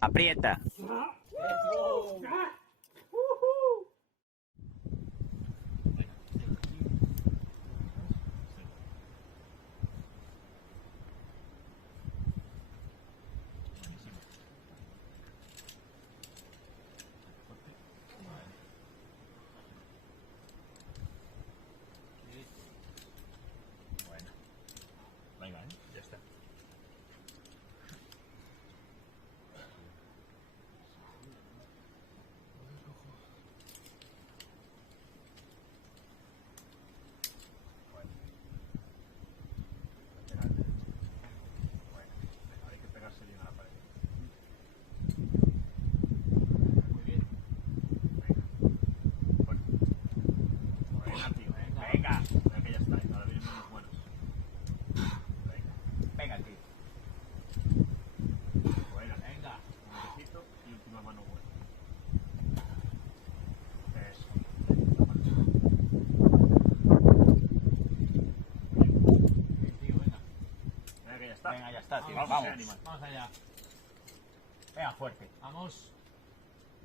Aprieta. Venga, ya está. Hay que pegarse bien a la pared. Muy bien. Venga. Bueno. Venga, tío. Venga. Venga, que ya está. Ahora vienen unos buenos. Venga. Venga, tío. Buena. Venga. Un besito y última mano buena. Eso. Bien, tío, venga. Venga, que ya está. Venga, ya está, tío. Vamos, animal. Vamos allá. Venga, fuerte. Vamos.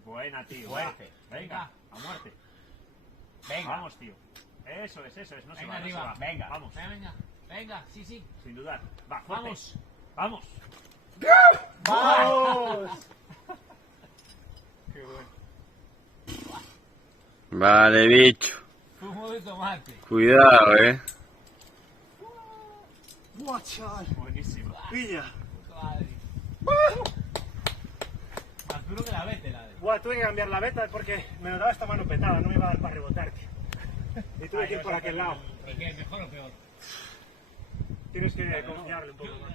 Buena, tío. Fuerte. Venga, a muerte. Venga. Vamos, tío. Eso es. No se Venga, va, arriba. no se va. Venga. Vamos, Venga, venga. Venga, sí, sí. sin dudar. Va, fuerte. Vamos. Vamos. ¡Vamos! Qué bueno. Vale, bicho. Zumo de tomate. Cuidado, Buah, chaval. Buenísimo. Pilla. Puta madre. Más duro que la vete, la de. Buah, tuve que cambiar la beta porque me notaba esta mano petada, no me iba a dar para rebotarte. Y tuve que ir por aquel lado. ¿Y qué? ¿Mejor o peor? Tienes que confiarle un poco más.